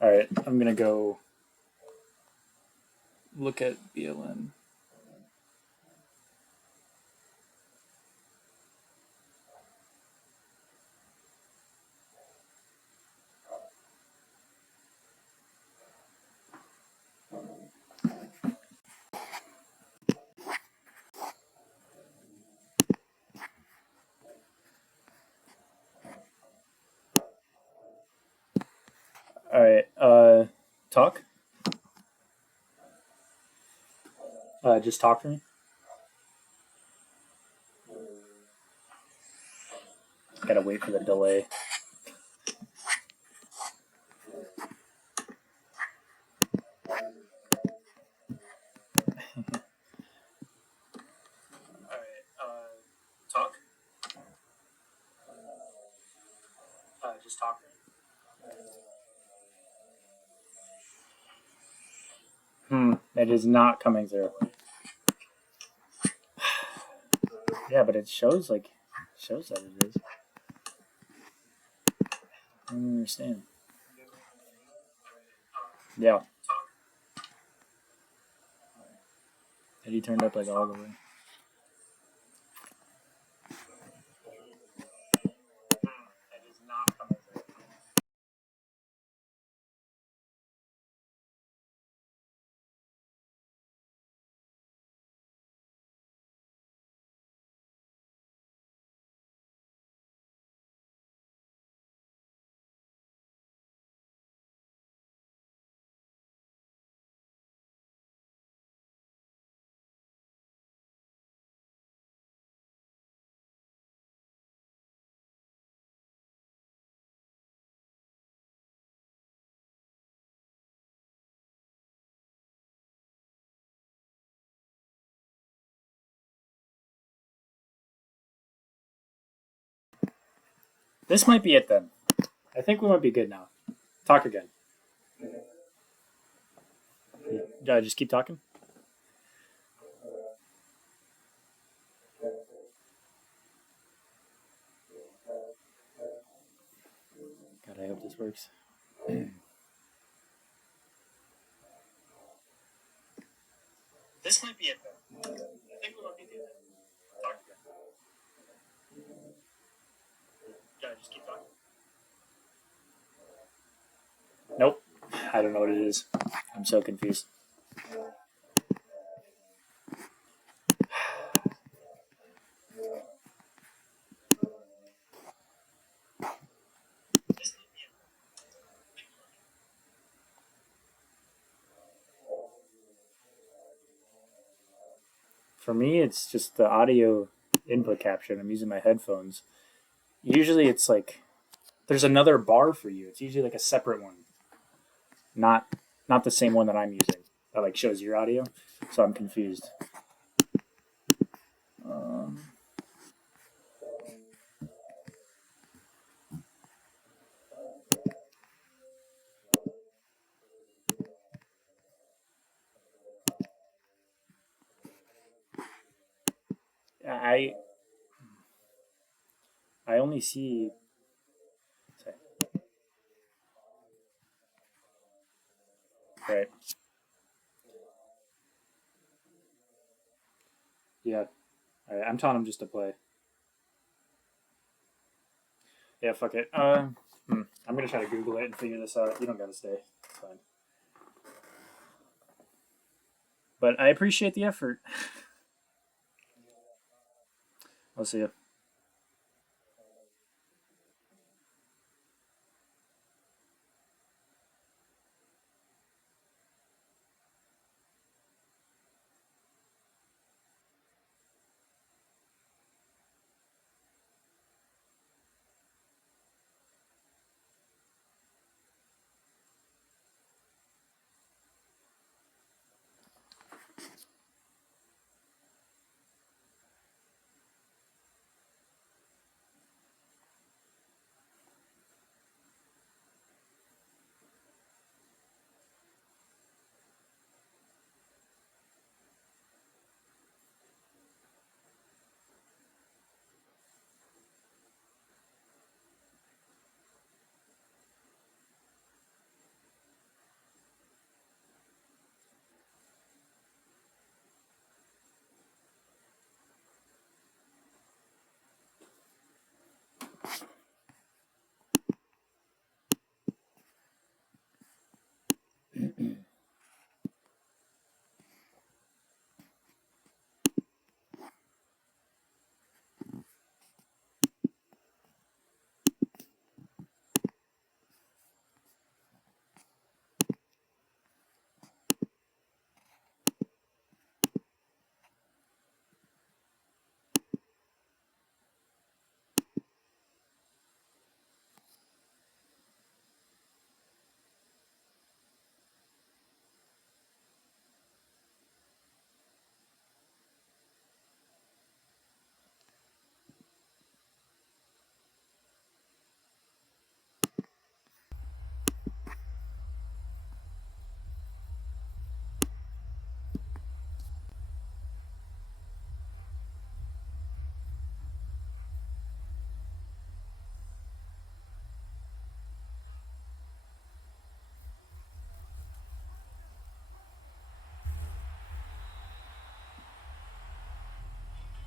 All right, I'm gonna go look at BLN. All right, talk. Just talk for me. Gotta wait for the delay. All right, talk. Just talk for me. It is not coming through. Yeah, but it shows that it is. I don't understand. Yeah, and he turned up like all the way. It is not coming through. This might be it then. I think we might be good now. Talk again. Just keep talking. God, I hope this works. This might be it then. I think we might be good. Talk again. Just keep talking. Nope. I don't know what it is. I'm so confused. For me, it's just the audio input capture. I'm using my headphones. Usually, it's like there's another bar for you. It's usually like a separate one, not not the same one that I'm using. That like shows your audio. So I'm confused. Um, I I only see. Sorry. Right. Yeah. All right. I'm telling him just to play. Yeah. Fuck it. I'm gonna try to Google it and figure this out. You don't gotta stay. It's fine. But I appreciate the effort. I'll see you.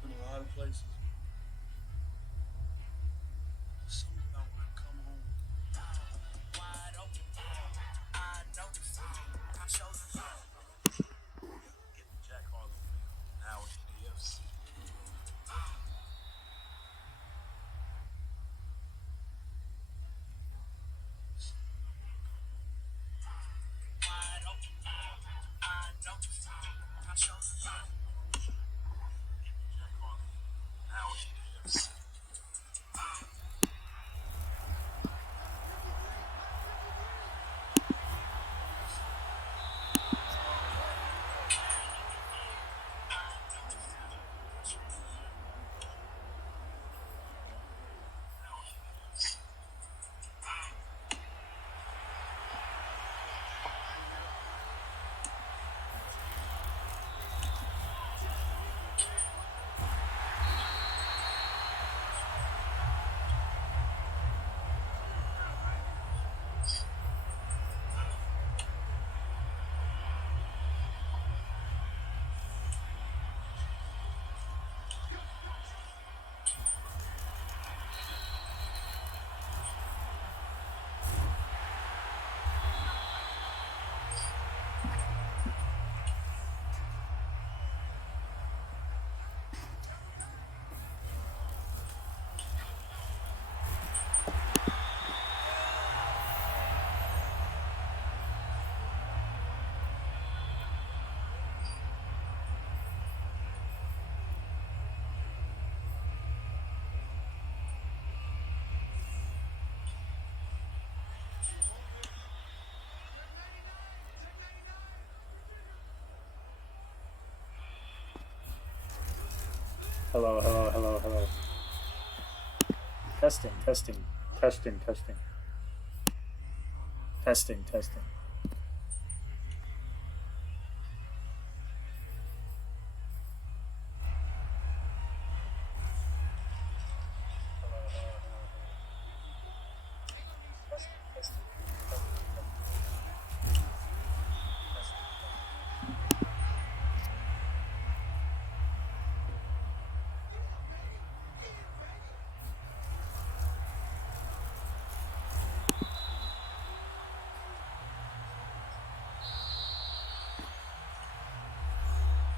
In a lot of places. Something about when I come home. Wide open. I know the I show the love. Get the Jack Harlow feel. Now it's KFC. Wide open. I know the I show the love. Get the Jack Harlow. Now it's KFC. Hello, hello, hello, hello. Testing, testing, testing, testing. Testing, testing.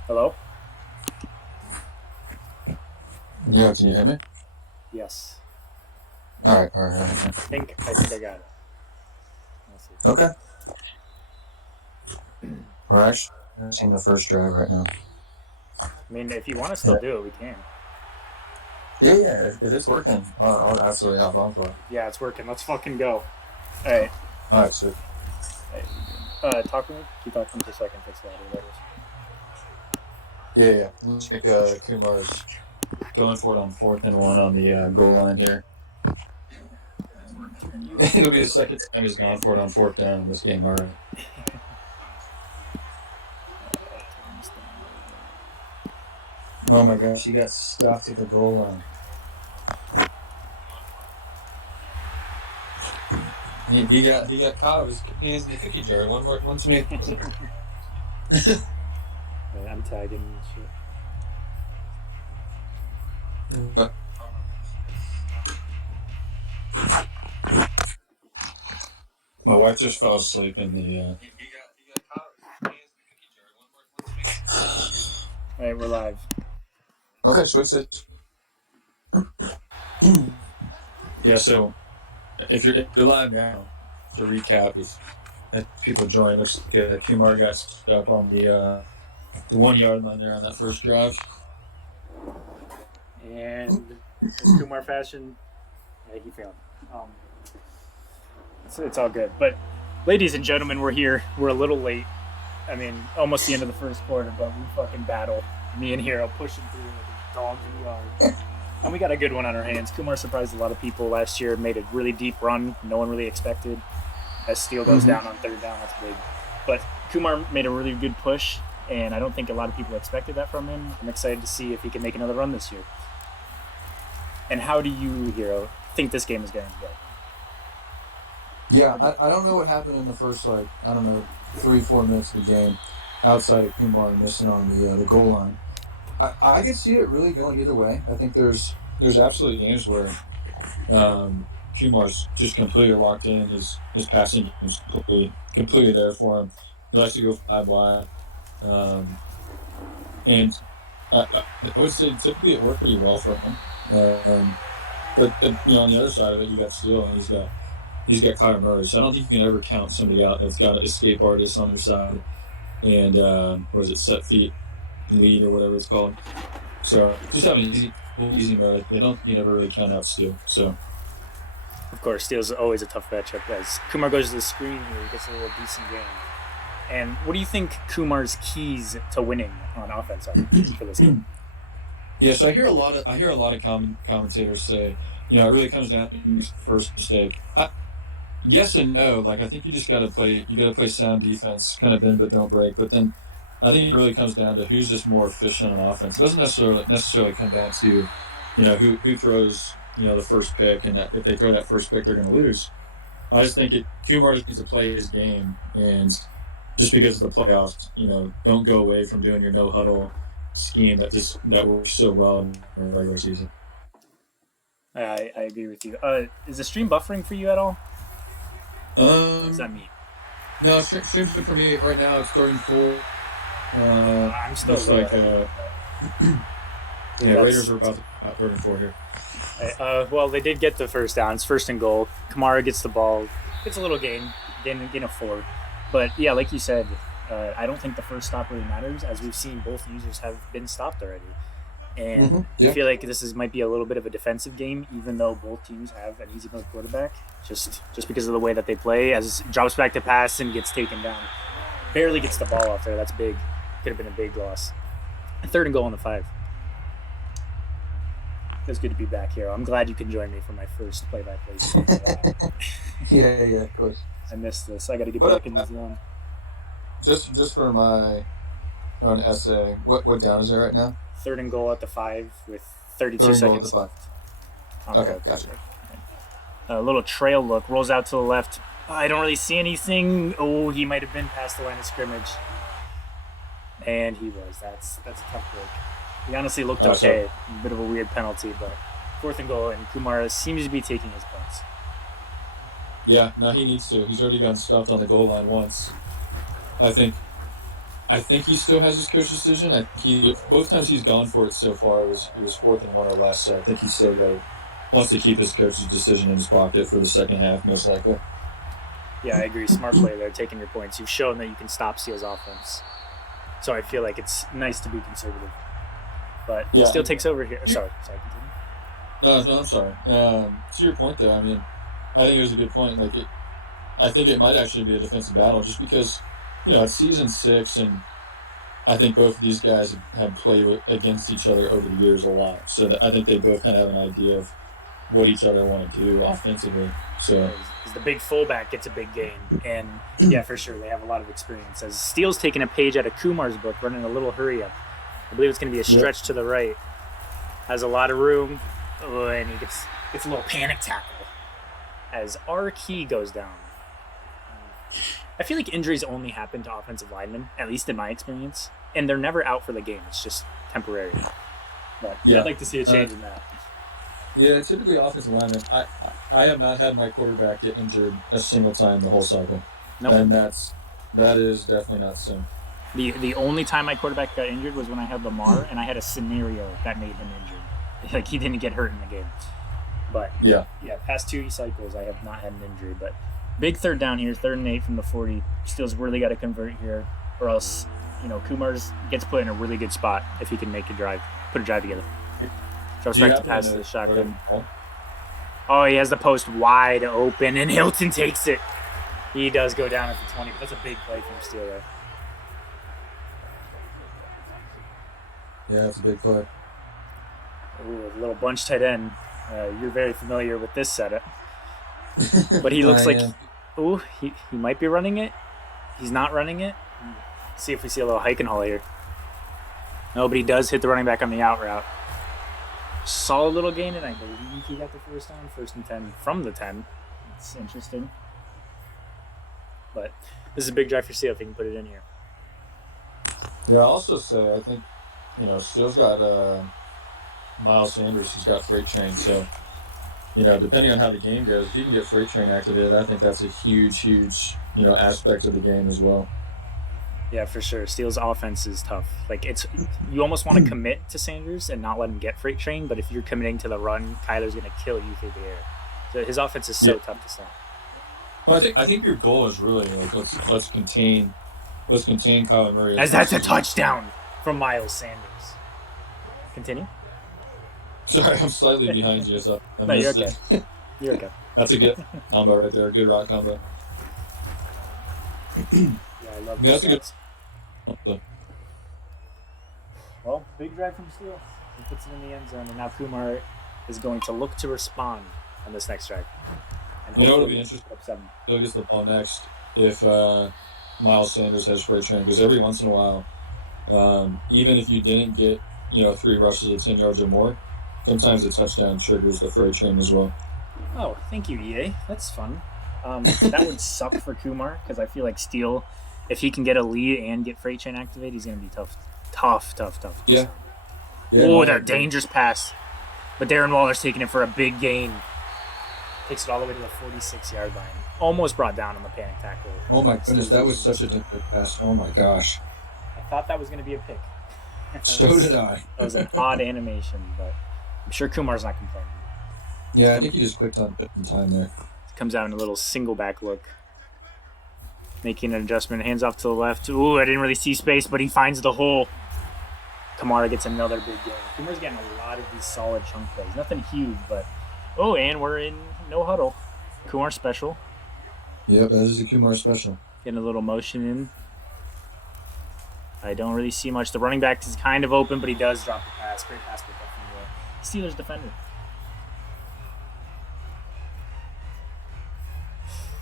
Hello? Yeah, can you hear me? Yes. All right, all right, all I right. think I got it. Let's see. Okay. We're actually finishing the first drive right now. I mean, if you want to still Yeah, do it, we can. yeah. If it's working, I'll absolutely hop on for it. Yeah, it's working. Let's fucking go. All right. All right, sweet. Talk with me. Keep talking for a second. Fix the audio. That Yeah, yeah. Looks like Kumar's going for it on 4th and 1 on the goal line here. It'll be the second time he's gone for it on 4th down in this game already. Oh my gosh, he got stuffed at the goal line. He got caught with his hands in the cookie jar. One too many. I'm tagging and shit. My wife just fell asleep in the. You got Kyler's hands in the cookie jar. All right, we're live. Okay, switch it. Yeah, so if you're live now, to recap, if people join, looks like Kumar got stuck on the 1 yard line there on that first drive. And in Kumar fashion, yeah, he failed. So it's all good. But, ladies and gentlemen, we're here. We're a little late. I mean, almost the end of the first quarter, but we fucking battle. Me and Hero pushing through like dogs we are. And we got a good one on our hands. Kumar surprised a lot of people last year, made a really deep run no one really expected. As Steele goes down on third down, that's big. But Kumar made a really good push, and I don't think a lot of people expected that from him. I'm excited to see if he can make another run this year. And how do you, Hero, think this game is going to go? Yeah, I don't know what happened in the first, 3-4 minutes of the game outside of Kumar missing on the goal line. I could see it really going either way. I think there's absolutely games where Kumar's just completely locked in. His passing game is completely there for him. He likes to go 5 wide. And I would say typically it worked pretty well for him. But on the other side of it, you got Steele, and he's got Kyler Murray. So I don't think you can ever count somebody out that's got an escape artist on their side and set feet lead or whatever it's called. So just having an easy mode. You never really count out Steele. So of course, Steele's always a tough matchup. As Kumar goes to the screen here, he gets a little decent game. And what do you think Kumar's keys to winning on offense are for this game? Yeah, so I hear a lot of commentators say, it really comes down to who's the first mistake. Yes and no. Like, I think you just got to play sound defense, kind of bend but don't break. But then I think it really comes down to who's just more efficient on offense. It doesn't necessarily come down to, who throws, the first pick, and that if they throw that first pick, they're going to lose. I just think Kumar just needs to play his game, and just because of the playoffs, don't go away from doing your no huddle scheme that works so well in the regular season. I agree with you. Is the stream buffering for you at all? What does that mean? No, stream's good for me right now. It's starting full. I'm still looks like Raiders are about to out 3rd and 4 here. Well, they did get the first down. It's 1st and goal. Kamara gets the ball. It's a little gain of 4. But yeah, like you said, I don't think the first stop really matters, as we've seen both users have been stopped already. And I feel like this might be a little bit of a defensive game, even though both teams have an easy mode quarterback, just because of the way that they play. As drops back to pass and gets taken down, barely gets the ball off there. That's big. Could have been a big loss. 3rd and goal on the 5. It's good to be back here. I'm glad you can join me for my first play-by-play. Yeah, of course. I missed this. I got to get back in the zone. Just for my own essay, what down is it right now? 3rd and goal at the 5 with 32 seconds left. Okay, gotcha. A little trail look, rolls out to the left. I don't really see anything. Oh, he might have been past the line of scrimmage. And he was. That's a tough break. He honestly looked okay. A bit of a weird penalty, but 4th and goal, and Kumar seems to be taking his points. Yeah, no, he needs to. He's already gotten stuffed on the goal line once. I think he still has his coach's decision. Both times he's gone for it so far, it was 4th and 1 or less. So I think he still wants to keep his coach's decision in his pocket for the second half, most likely. Yeah, I agree. Smart play there, taking your points. You've shown that you can stop Steele's offense. So I feel like it's nice to be conservative. But he still takes over here. Sorry, continue. No, I'm sorry. To your point, though, I mean, I think it was a good point. I think it might actually be a defensive battle, just because, it's season 6, and I think both of these guys have played against each other over the years a lot. So I think they both kind of have an idea of what each other want to do offensively. So the big fullback gets a big game, and yeah, for sure, they have a lot of experience. As Steele's taking a page out of Kumar's book, running a little hurry up. I believe it's going to be a stretch to the right. Has a lot of room, and he gets a little panic tackle as our key goes down. I feel like injuries only happen to offensive linemen, at least in my experience, and they're never out for the game. It's just temporary. But I'd like to see a change in that. Yeah, typically offensive linemen. I have not had my quarterback get injured a single time the whole cycle, Nope. and that is definitely not sim. The only time my quarterback got injured was when I had Lamar, and I had a scenario that made him injured. Like he didn't get hurt in the game. But Yeah, yeah, past 2 cycles I have not had an injury. But big third down here, 3rd and 8 from the 40. Steel's really got to convert here, or else Kumar's gets put in a really good spot if he can make a drive, put a drive together. Throws Do you back to happen pass to to know- the shotgun. Oh, he has the post wide open, and Hilton takes it. He does go down at the 20, but that's a big play from Steel there. Yeah, it's a big play. Ooh, a little bunch tight end. You're very familiar with this setup. But he looks like, ooh, he might be running it. He's not running it. Let's see if we see a little hike and haul here. No, but he does hit the running back on the out route. Solid little gain, and I believe he got the first down, 1st and 10 from the 10. It's interesting. But this is a big drive for Steel if he can put it in here. Yeah, I'll also say I think Steele's got Miles Sanders. He's got Freight Train, so depending on how the game goes, if you can get Freight Train activated, I think that's a huge aspect of the game as well. Yeah, for sure. Steele's offense is tough. Like you almost want to commit to Sanders and not let him get Freight Train, but if you're committing to the run, Kyler's going to kill you through the air. So his offense is so tough to stop. Well, I think your goal is really like let's contain Kyler Murray. As that's a touchdown from Miles Sanders. Continue. Sorry, I'm slightly behind you, so I No, you're missed okay. it. You're okay. That's a good combo right there. Good rock combo. Yeah, I love Yeah, that's a good. Well, big drive from Steele. He puts it in the end zone, and now Kumar is going to look to respond on this next drive. And You know what'll hopefully be it's interesting? up 7. He'll get the ball next if Miles Sanders has Freight Train, because every once in a while, even if you didn't get 3 rushes of 10 yards or more, sometimes a touchdown triggers the Freight Train as well. Oh, thank you, EA. That's fun. That would suck for Kumar because I feel like Steele, if he can get a lead and get Freight Train activated, he's going to be tough. Yeah. Oh, that dangerous pass. But Darren Waller's taking it for a big gain. Takes it all the way to the 46-yard line. Almost brought down on the panic tackle. Oh my goodness, that was such a dangerous pass. Oh my gosh. I thought that was going to be a pick. So did I. That was an odd animation, but I'm sure Kumar's not complaining. Yeah, I think he just clicked on it in time there. Comes out in a little single back look. Making an adjustment, hands off to the left. Ooh, I didn't really see space, but he finds the hole. Kamara gets another big game. Kumar's getting a lot of these solid chunk plays. Nothing huge, but... Oh, and we're in no huddle. Kumar special. Yep, that is a Kumar special. Getting a little motion in. I don't really see much. The running back is kind of open, but he does drop the pass. Great pass pick up from the Steelers defender.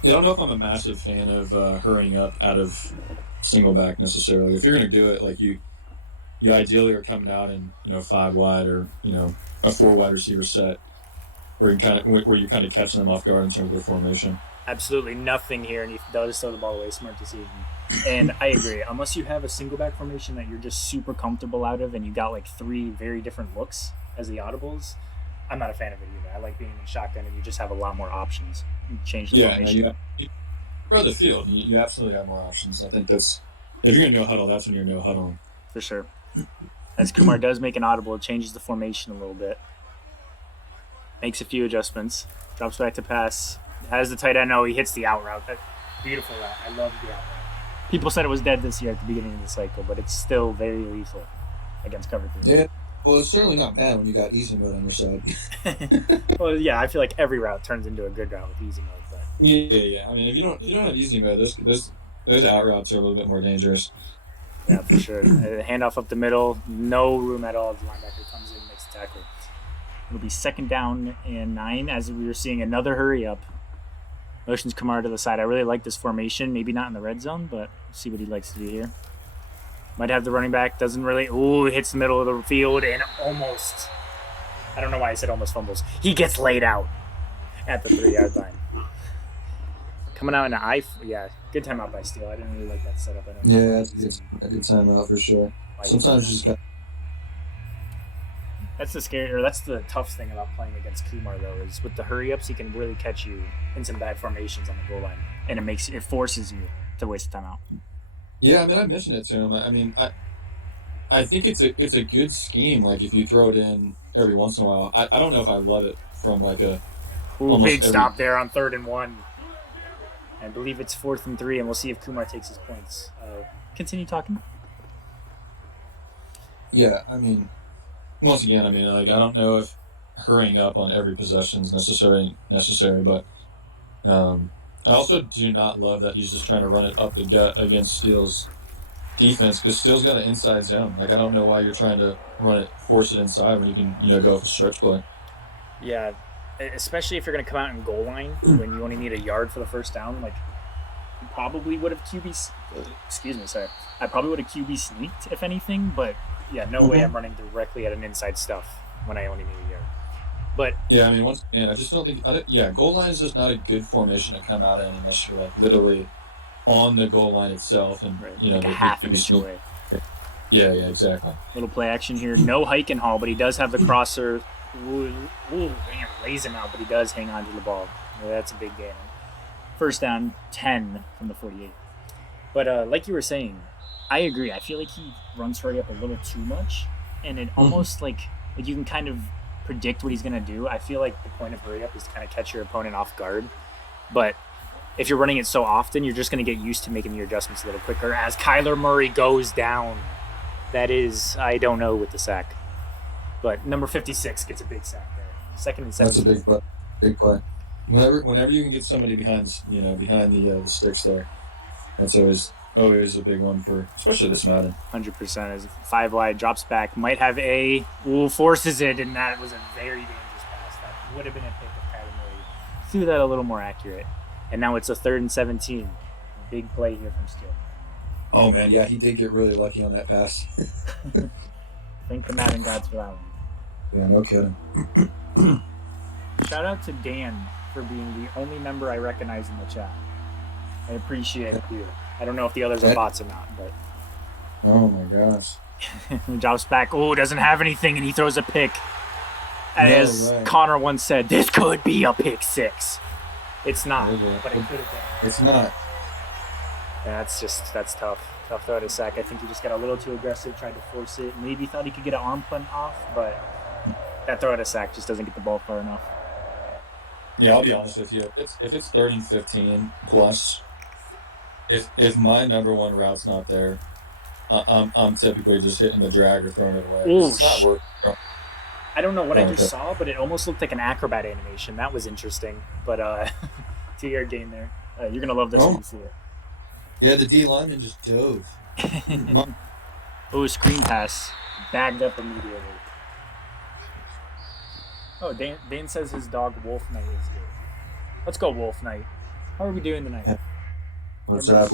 Yeah, I don't know if I'm a massive fan of hurrying up out of single back necessarily. If you're going to do it, like you ideally are coming out in 5 wide or a 4 wide receiver set, where you're kind of catching them off guard in terms of their formation. Absolutely nothing here, and he does throw the ball away. Smart decision. And I agree. Unless you have a single back formation that you're just super comfortable out of, and you got like 3 very different looks as the audibles, I'm not a fan of it either. I like being in shotgun, and you just have a lot more options. You change the formation. No, you throw the field. You absolutely have more options. I think that's if you're going to no huddle, that's when you're no huddling. For sure. As Kumar does make an audible, it changes the formation a little bit. Makes a few adjustments. Drops back to pass. Has the tight end. Oh, he hits the out route. That beautiful route. I love the out route. People said it was dead this year at the beginning of the cycle, but it's still very lethal against cover 3. Yeah. Well, it's certainly not bad when you got easy mode on your side. Well, yeah, I feel like every route turns into a good route with easy mode. But Yeah. I mean, if you don't have easy mode, those out routes are a little bit more dangerous. yeah, for sure. Handoff up the middle, no room at all. The linebacker comes in and makes the tackle. It'll be 2nd down and 9 as we were seeing another hurry up. Motions Kamara to the side. I really like this formation. Maybe not in the red zone, but see what he likes to do here. Might have the running back. Doesn't really. Ooh, hits the middle of the field and almost. I don't know why I said almost fumbles. He gets laid out at the 3-yard line. Coming out in an yeah, good timeout by Steele. I didn't really like that setup. I don't know. Yeah, that's a good timeout for sure. Sometimes you just got. That's the scary, or that's the tough thing about playing against Kumar though, is with the hurry ups he can really catch you in some bad formations on the goal line, and it forces you to waste time out. Yeah, I mean, I mentioned it to him. I mean, I think it's a good scheme. Like if you throw it in every once in a while. I don't know if I love it from like a Ooh, almost big stop there on 3rd and 1. I believe it's 4th and 3, and we'll see if Kumar takes his points. Continue talking. Yeah, I mean, once again, I mean, like I don't know if hurrying up on every possession is necessary, but I also do not love that he's just trying to run it up the gut against Steele's defense because Steele's got an inside zone. Like I don't know why you're trying to force it inside when you can go for stretch play. Yeah, especially if you're going to come out in goal line when you only need a yard for the first down. Like, you probably would have QB. Excuse me, sorry. I probably would have QB sneaked if anything, but yeah, no way I'm running directly at an inside stuff when I only need a yard. But yeah, I mean, once again, I just don't think. Goal line is just not a good formation to come out in unless you're like literally on the goal line itself, and right, like a half inch away. Yeah, exactly. Little play action here. No hike and haul, but he does have the crosser. Ooh, damn, lays him out, but he does hang on to the ball. Yeah, that's a big gain. First down, 10 from the 48. But like you were saying, I agree. I feel like he runs hurry up a little too much, and it almost like you can kind of predict what he's going to do. I feel like the point of hurry up is to kind of catch your opponent off guard. But if you're running it so often, you're just going to get used to making your adjustments a little quicker as Kyler Murray goes down. That is, I don't know with the sack. But number 56 gets a big sack there. 2nd and 7. That's a big play. Big play. Whenever you can get somebody behind the sticks there, that's always a big one for especially this Madden. 100% is 5 wide, drops back, might have forces it, and that was a very dangerous pass. That would have been a pick if Kyler Murray threw that a little more accurate. And now it's a 3rd and 17. Big play here from Steele. Oh man, yeah, he did get really lucky on that pass. Thank the Madden gods for that one. Yeah, no kidding. Shout out to Dan for being the only member I recognize in the chat. I appreciate you. I don't know if the others are bots or not, but. Oh my gosh. He drops back. Oh, doesn't have anything, and he throws a pick. As Connor once said, this could be a pick 6. It's not, but it could have been. It's not. Yeah, that's tough. Tough throw to sack. I think he just got a little too aggressive, tried to force it. Maybe thought he could get an arm punt off, but that throw to sack just doesn't get the ball far enough. Yeah, I'll be honest with you. If it's 3rd and 15 plus, if my number one route's not there, I'm typically just hitting the drag or throwing it away. It's not worth it. I don't know what I just saw, but it almost looked like an acrobat animation. That was interesting. But 2-yard gain there. You're gonna love this when you see it. Yeah, the D lineman just dove. Screen pass. Bagged up immediately. Oh, Dane says his dog Wolf Knight is good. Let's go, Wolf Knight. How are we doing tonight? What's up?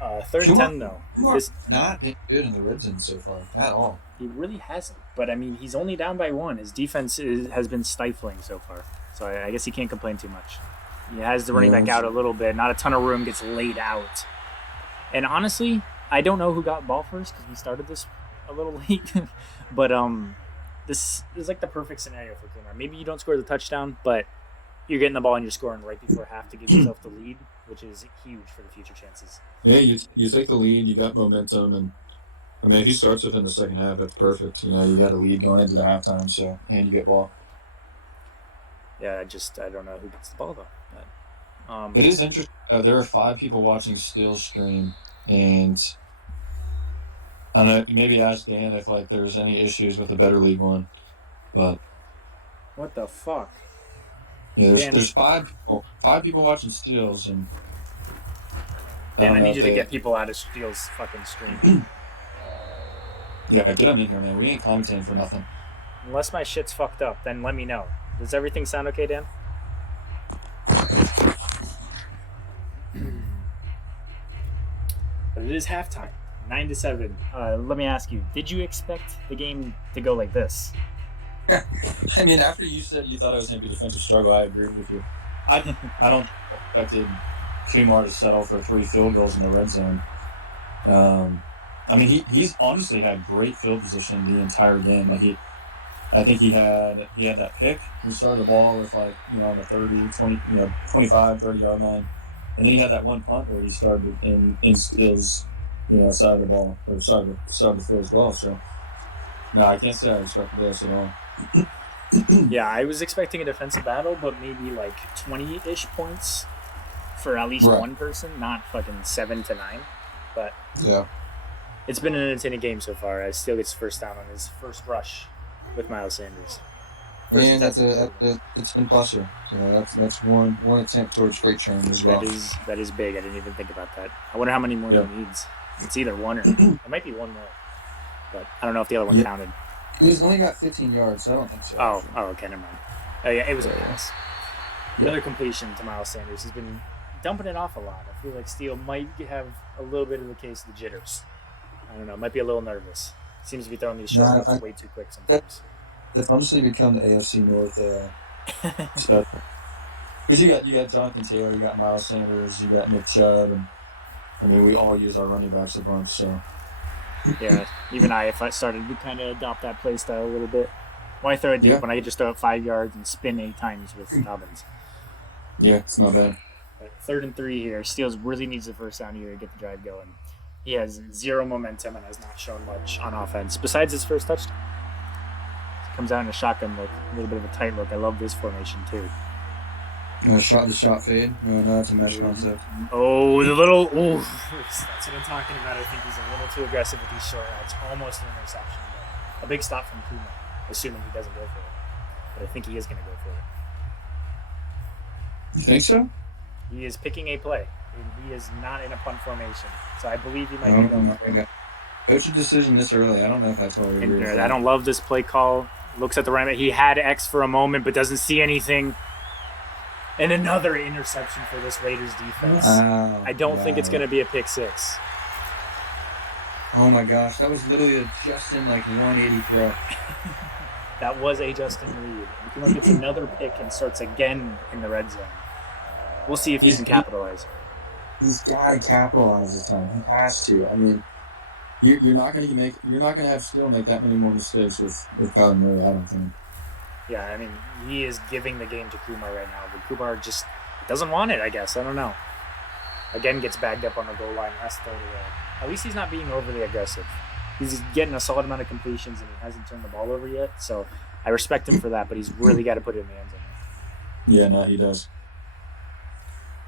3rd and 10, though. Kumar's not been good in the red zone so far at all. He really hasn't. But, I mean, he's only down by 1. His defense has been stifling so far. So I guess he can't complain too much. He has the running back out a little bit. Not a ton of room gets laid out. And honestly, I don't know who got ball first because we started this a little late. But this is like the perfect scenario for Kumar. Maybe you don't score the touchdown, but you're getting the ball and you're scoring right before half to give yourself the lead, which is huge for the future chances. Yeah, you take the lead, you got momentum, and I mean, if he starts within the second half, that's perfect. You got a lead going into the halftime, and you get ball. Yeah, I don't know who gets the ball though. But, it is interesting. There are 5 people watching Steele's stream, and I don't know. Maybe ask Dan if there's any issues with the Better League one, but what the fuck? Yeah, there's 5 people watching Steele's, and I need you to get people out of Steele's fucking stream. Yeah, get them in here, man. We ain't commentating for nothing. Unless my shit's fucked up, then let me know. Does everything sound okay, Dan? But it is halftime, 9-7. Let me ask you: did you expect the game to go like this? I mean, after you said you thought it was going to be a defensive struggle, I agree with you. I don't expected Kumar to settle for 3 field goals in the red zone. I mean, he's honestly had great field position the entire game. I think he had that pick. He started the ball with on the 30, 20, 25, 30 yard line, and then he had that one punt where he started in skills, side of the ball or side of the field as well. So no, I can't say I respect the Bears at all. Yeah, I was expecting a defensive battle, but maybe like 20-ish points for at least Right. one person, not fucking 7 to 9. But Yeah. it's been an entertaining game so far. As Steele gets first down on his first rush with Miles Sanders. First Man, that's attempt. a 10-pluser. That's one attempt towards freight train as well. That is big. I didn't even think about that. I wonder how many more Yeah. he needs. It's either one or it might be one more, but I don't know if the other one Yeah. counted. He's only got 15 yards, so I don't think so. Oh, okay, never mind. Oh yeah, it was a Yeah. pass. Yeah. Another completion to Miles Sanders. He's been dumping it off a lot. I feel like Steele might have a little bit of the case of the jitters. I don't know. Might be a little nervous. Seems to be throwing these short Nah, routes way too quick sometimes. It's honestly become the AFC North stuff. Because you got Jonathan Taylor, you got Miles Sanders, you got Nick Chubb, and I mean we all use our running backs a bunch. So Yeah, even if I started to kind of adopt that play style a little bit. Why throw it deep Yeah. when I could just throw it 5 yards and spin 8 times with Dobbins? yeah, it's not bad. But 3rd and 3 here. Steele really needs the first down here to get the drive going. He has zero momentum and has not shown much on offense besides his first touchdown. He comes out in a shotgun look, a little bit of a tight look. I love this formation too. The shot fade. No, it's a mesh concept. Oh, the little oof. That's what I'm talking about. I think he's a little too aggressive with these short routes. Almost an interception, but a big stop from Kuma, assuming he doesn't go for it. But I think he is going to go for it. You think so? He is picking a play. He is not in a punt formation, so I believe he might I be don't going know. for it. Coach's decision this early. I don't know if I totally agree with I that. don't love this play call. Looks at the right. He had X for a moment, but doesn't see anything. And another interception for this Raiders defense. I don't think it's going to be a pick six. Oh my gosh, that was literally a Justin 180 throw. That was a Justin Reed. And Kuma gets another pick and starts again in the red zone. We'll see if he can capitalize. He's got to capitalize this time. He has to. I mean, you're not going to have Steele make that many more mistakes with Kyler Murray. I don't think. Yeah, I mean, he is giving the game to Kumar right now, but Kumar just doesn't want it, I guess. I don't know. Again, gets bagged up on the goal line, has to throw it away. At least he's not being overly aggressive. He's getting a solid amount of completions, and he hasn't turned the ball over yet, so I respect him for that, but he's really got to put it in the end zone. Yeah, no, he does.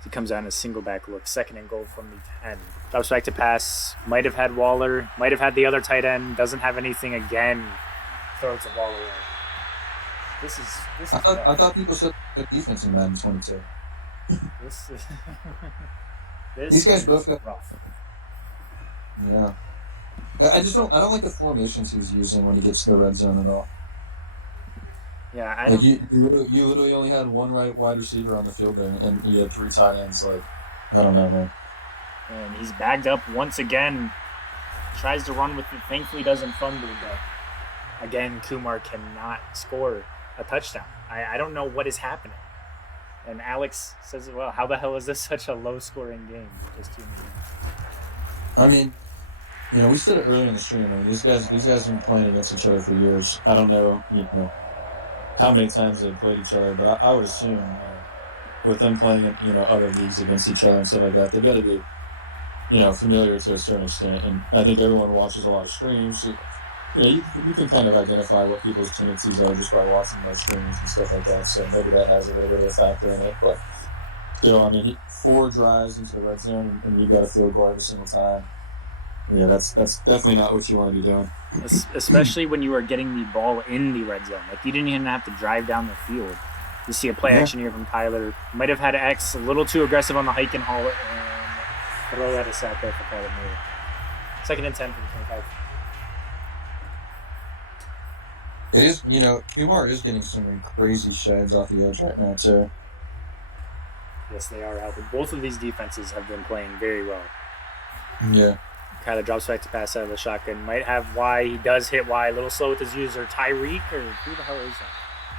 He comes out in a single back look, 2nd and goal from the 10. Drops back to pass, might have had Waller, might have had the other tight end, doesn't have anything again, throws the ball away. This is I thought people said good defense in Madden 22. This These guys is both got rough. Yeah. I don't like the formations he's using when he gets to the red zone at all. Yeah, I Like don't, you literally only had one right wide receiver on the field there, and you had 3 tight ends. I don't know, man. and he's bagged up once again. Tries to run with it, thankfully doesn't fumble, but again, Kumar cannot score a touchdown. I don't know what is happening. And Alex says, well, how the hell is this such a low-scoring game? Just 2 minutes. I mean, we said it earlier in the stream. I mean, these guys have been playing against each other for years. I don't know, how many times they've played each other, but I would assume with them playing in, other leagues against each other and stuff like that, they've got to be, familiar to a certain extent. And I think everyone watches a lot of streams. You can kind of identify what people's tendencies are just by watching my streams and stuff like that. So maybe that has a little bit of a factor in it. But I mean, 4 drives into the red zone, and you've got a field goal every single time. Yeah, that's definitely not what you want to be doing. Especially when you are getting the ball in the red zone. Like, you didn't even have to drive down the field. You see a play action here from Kyler. Might have had X a little too aggressive on the hike and haul it, and throw that a sack there for Kyler Murray. 2nd and 10 from 25. It is, Kumar is getting some crazy sheds off the edge right now, too. Yes, they are helping. Both of these defenses have been playing very well. Yeah. Kyler drops back to pass out of the shotgun. Might have Y. He does hit Y. A little slow with his user. Tyreek, or who the hell is that?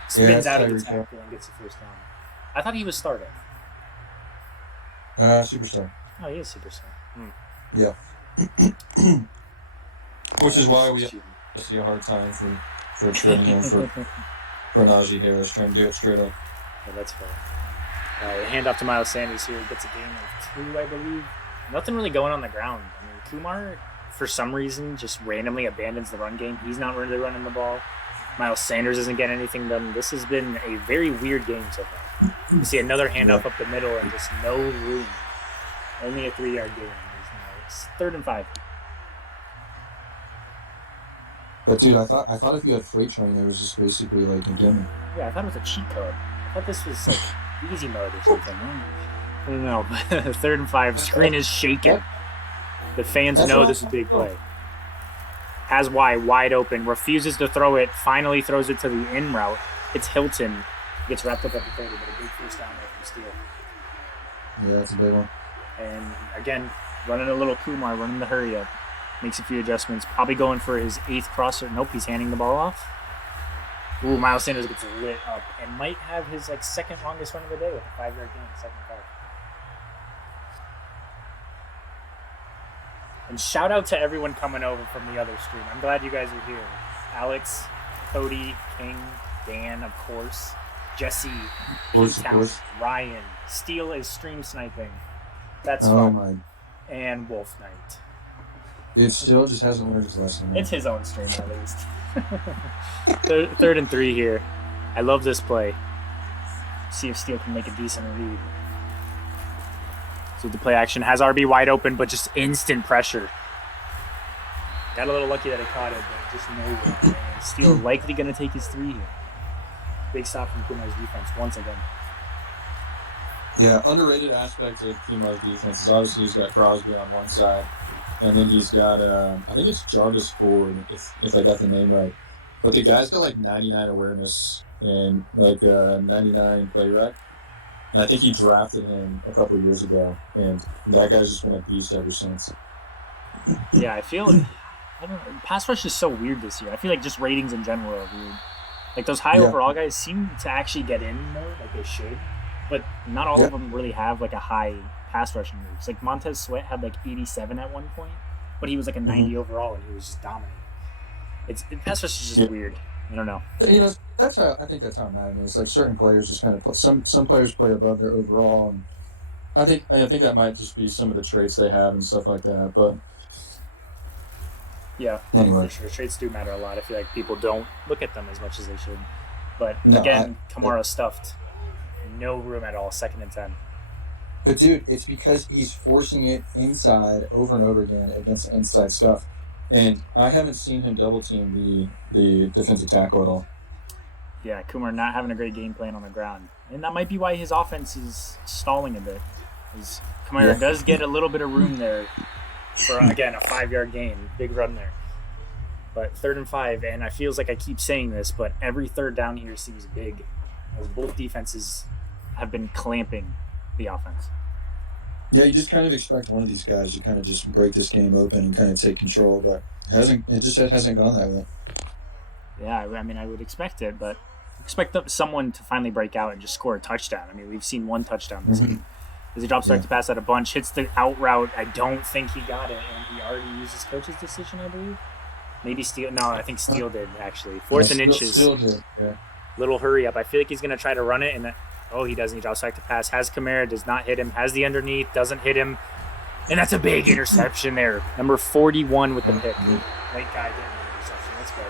Spins out of the Tyreek, tackle and gets the first down. I thought he was starting. Superstar. Oh, he is superstar. Yeah. Which is why we see a hard time for trading him for Najee Harris, trying to do it straight up. Yeah, that's fair. Hand off to Miles Sanders here. Gets a gain of 2, I believe. Nothing really going on the ground. I mean, Kumar, for some reason, just randomly abandons the run game. He's not really running the ball. Miles Sanders isn't getting anything done. This has been a very weird game so far. You see another handoff up the middle and just no room. Only a 3-yard gain. It's 3rd and 5. But dude, I thought if you had freight train, there was just basically like a gimme. Yeah, I thought it was a cheat code. I thought this was like easy mode or something. I don't know. 3rd and 5. Screen is shaking. The fans know this is a big play. Has wide open. Refuses to throw it. Finally throws it to the in route. It's Hilton. Gets wrapped up at the 30, but a big first down there from Steele. Yeah, that's a big one. And again, running a little Kumar, running the hurry up. Makes a few adjustments. Probably going for his 8th crosser. Nope, he's handing the ball off. Ooh, Miles Sanders gets lit up and might have his 2nd longest run of the day with a 5-yard gain, 2nd and 5. And shout out to everyone coming over from the other stream. I'm glad you guys are here. Alex, Cody, King, Dan, of course, Jesse, P-Town, Ryan. Steele is stream sniping. That's fun. My. And Wolf Knight. It still just hasn't learned his lesson. It's his own stream, at least. 3rd and 3 here. I love this play. See if Steele can make a decent read. So the play action has RB wide open, but just instant pressure. Got a little lucky that he caught it, but just nowhere. And Steele likely going to take his 3 here. Big stop from Kumar's defense once again. Yeah, underrated aspect of Kumar's defense is obviously he's got Crosby on one side, and then he's got, I think it's Jarvis Ford, if I got the name right. But the guy's got like 99 awareness and like 99 play rec. And I think he drafted him a couple of years ago, and that guy's just been a beast ever since. Yeah, I feel like pass rush is so weird this year. I feel like just ratings in general are weird. Like those high overall guys seem to actually get in more, like they should, but not all of them really have like a high pass rushing moves. Like Montez Sweat had like 87 at one point, but he was like a 90 overall, and he was just dominating. Pass rush is just weird. I don't know. You know, I think that's how Madden is. Like certain players just kind of some players play above their overall, and I think that might just be some of the traits they have and stuff like that. But yeah, anyway, for sure, traits do matter a lot. I feel like people don't look at them as much as they should. But no, again, Kamara stuffed, no room at all. 2nd and 10. But dude, it's because he's forcing it inside over and over again against the inside stuff. And I haven't seen him double team the defensive tackle at all. Yeah, Kumar not having a great game plan on the ground. And that might be why his offense is stalling a bit. Because Kamara does get a little bit of room there for, again, a 5-yard gain. Big run there. But 3rd and 5, and I feels like I keep saying this, but every 3rd down here seems big. As both defenses have been clamping the offense. Yeah, you just kind of expect one of these guys to kind of just break this game open and kind of take control, but it just hasn't gone that way. Yeah, I mean, I would expect it, but expect someone to finally break out and just score a touchdown. I mean, we've seen 1 touchdown this game. As he drops back to pass out a bunch, hits the out route. I don't think he got it, and he already used his coach's decision, I believe. Maybe Steele. No, I think Steele did, actually. 4th and inches. Steele did, yeah. Little hurry up. I feel like he's going to try to run it, and he doesn't. He drops back to pass. Has Kamara, does not hit him. Has the underneath, doesn't hit him. And that's a big interception there. Number 41 with the pick. White guy getting the interception. Let's go,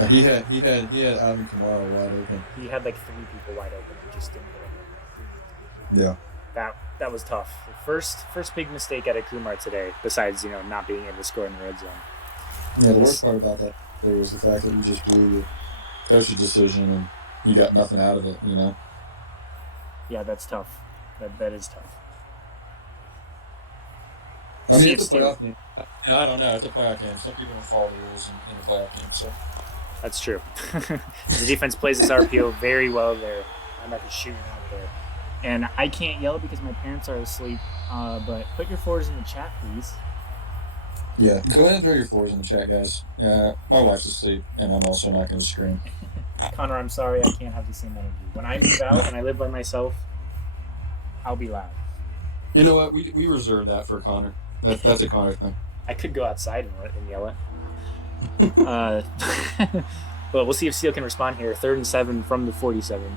baby. He had Alvin Kamara wide open. He had like 3 people wide open and just didn't hit him. Yeah. That was tough. First big mistake out of Kumar today, besides, not being able to score in the red zone. Yeah, the worst part about that was the fact that you just blew the coach's decision and you got nothing out of it, Yeah, that's tough. That is tough. I mean, it's a playoff game. I don't know. It's a playoff game. Some people don't follow the rules in the playoff game, so. That's true. The defense plays this RPO very well there. I'm about to shoot out there. And I can't yell because my parents are asleep, but put your 4s in the chat, please. Yeah, go ahead and throw your 4s in the chat, guys. My wife's asleep, and I'm also not going to scream. Connor, I'm sorry I can't have the same energy. When I move out and I live by myself, I'll be loud. You know what? We reserve that for Connor. That's a Connor thing. I could go outside and yell it. Uh, but we'll see if Steele can respond here. 3rd and 7 from the 47.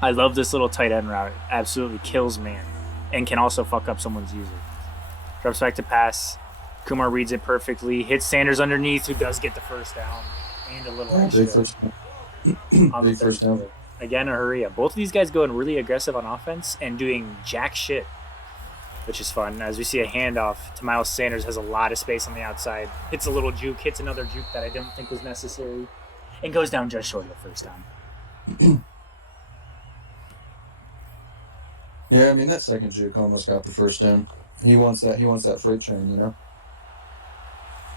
I love this little tight end route. It absolutely kills man and can also fuck up someone's user. Drops back to pass. Kumar reads it perfectly. Hits Sanders underneath, who does get the first down and a little extra Big first, on the big third first down. quarter. Again, a hurry up. Both of these guys going really aggressive on offense and doing jack shit, which is fun. As we see a handoff to Miles Sanders, has a lot of space on the outside. Hits a little juke, hits another juke that I don't think was necessary, and goes down just short of the first down. Yeah, I mean that second juke almost got the first down. He wants that. He wants that freight train, you know.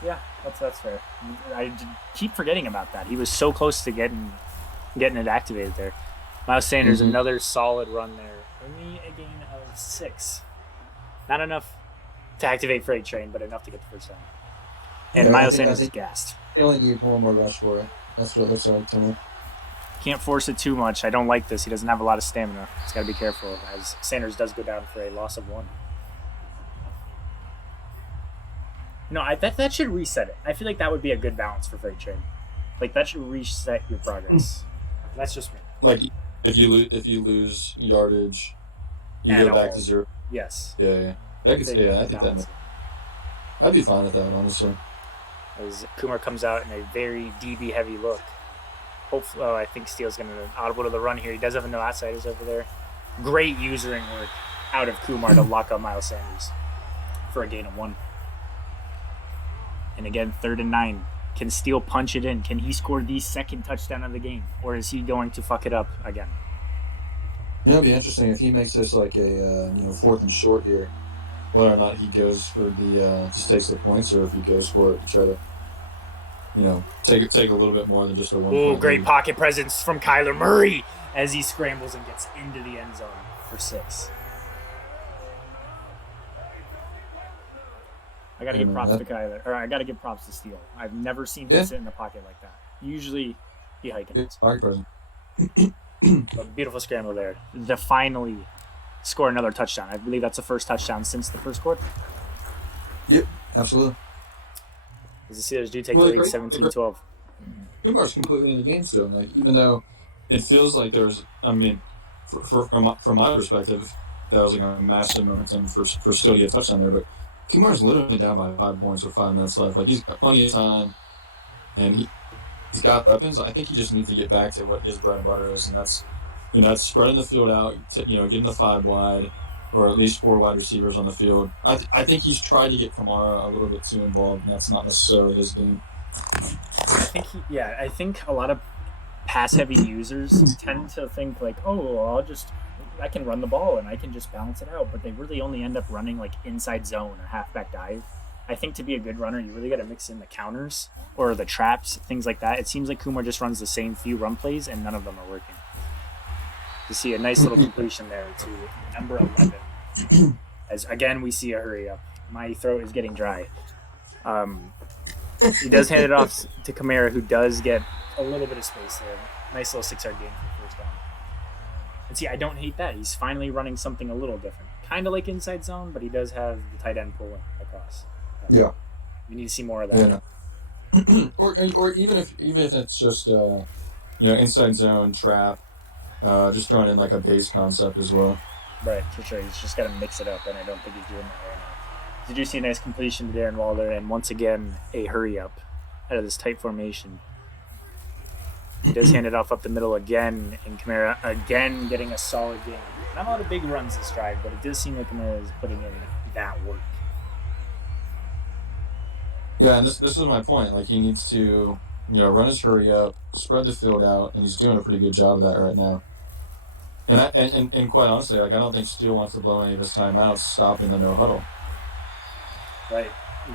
Yeah, that's fair. I keep forgetting about that. He was so close to getting it activated there. Miles Sanders, another solid run there. Only a gain of 6. Not enough to activate Freight Train, but enough to get the first down. And Yeah, Miles I Sanders is think gassed. you only need one more rush for it. That's what it looks like to me. Can't force it too much. I don't like this. He doesn't have a lot of stamina. He's got to be careful as Sanders does go down for a loss of 1. No, that should reset it. I feel like that would be a good balance for Freight Train. Like, that should reset your progress. That's just me. Like if you lose yardage, you At go back all. to 0. Yes. Yeah. I think Balance. I'd be fine with that, honestly. As Kumar comes out in a very DB heavy look. Hopefully, I think Steele's going to audible to the run here. He does have no outsiders over there. Great usering work out of Kumar to lock up Miles Sanders for a gain of 1. And again, 3rd and 9. Can Steele punch it in? Can he score the second touchdown of the game? Or is he going to fuck it up again? Yeah, it'd be interesting if he makes this like a 4th and short here. Whether or not he goes for the just takes the points, or if he goes for it to try to take a little bit more than just a 1 Ooh, point great lead. pocket presence from Kyler Murray as he scrambles and gets into the end zone for 6. I gotta give props to Kyler, or I gotta give props to Steele. I've never seen him sit in the pocket like that. Usually, he hiking. It's pocket present. A beautiful scramble there to finally score another touchdown. I believe that's the first touchdown since the first quarter. Yep, absolutely. As the Steelers do take Well, the the lead great- 17-12. Kumar's completely in the game still. Like, even though it feels like there's, I mean, from my perspective, that was like a massive momentum for still to get a touchdown there. But Kumar's literally down by 5 points with 5 minutes left. Like, he's got plenty of time, and he's got weapons. I think he just needs to get back to what his bread and butter is, and that's spreading the field out. Getting the 5 wide, or at least 4 wide receivers on the field. I think he's tried to get Kamara a little bit too involved, and that's not necessarily his game. I think a lot of pass-heavy users tend to think like, oh, well, I can run the ball and I can just balance it out, but they really only end up running like inside zone or halfback dive. I think to be a good runner, you really got to mix in the counters or the traps, things like that. It seems like Kumar just runs the same few run plays and none of them are working. You see a nice little completion there to number 11. As again, we see a hurry up. My throat is getting dry. He does hand it off to Kamara, who does get a little bit of space there. Nice little 6-yard gain for the first down. And see, I don't hate that. He's finally running something a little different. Kind of like inside zone, but he does have the tight end pulling across. Yeah. We need to see more of that. Yeah, no. or even if it's just inside zone trap, just throwing in like a base concept as well. Right, for sure. He's just got to mix it up, and I don't think he's doing that right now. Did you see a nice completion to Darren Waller, and once again, a hurry up out of this tight formation. He does hand it off up the middle again, and Kamara again getting a solid game. Not a lot of big runs this drive, but it does seem like Kamara is putting in that work. Yeah, and this is my point. Like, he needs to, run his hurry up, spread the field out, and he's doing a pretty good job of that right now. And quite honestly, like, I don't think Steele wants to blow any of his timeouts stopping the no huddle. Right.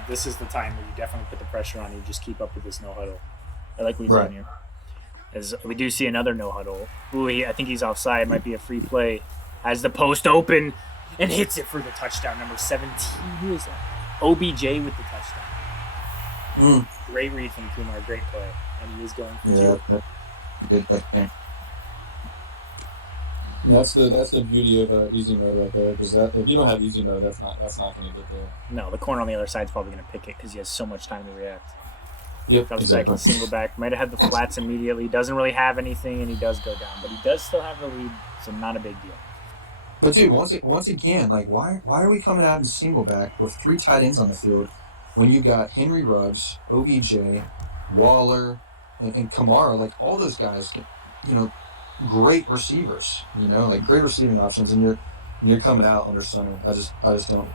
This is the time where you definitely put the pressure on. You just keep up with this no huddle. I like what he's doing here. As we do see another no huddle. Ooh, I think he's offside. Might be a free play. Has the post open and hits it for the touchdown. Number 17. Who is that? OBJ with the touchdown. Great read from Kumar. Great play. And he is going for 2. Good touchdown. That's the beauty of easy mode right there, because if you don't have easy mode, that's not going to get there. No, the corner on the other side is probably going to pick it because he has so much time to react. Yep, Drops exactly. back, single back. Might have had the flats immediately. Doesn't really have anything, and he does go down. But he does still have the lead, so not a big deal. But dude, once again, like why are we coming out in single back with 3 tight ends on the field when you've got Henry Ruggs, OBJ, Waller, and Kamara, like all those guys, you know, great receivers, you know, like great receiving options, and you're coming out under center. I just don't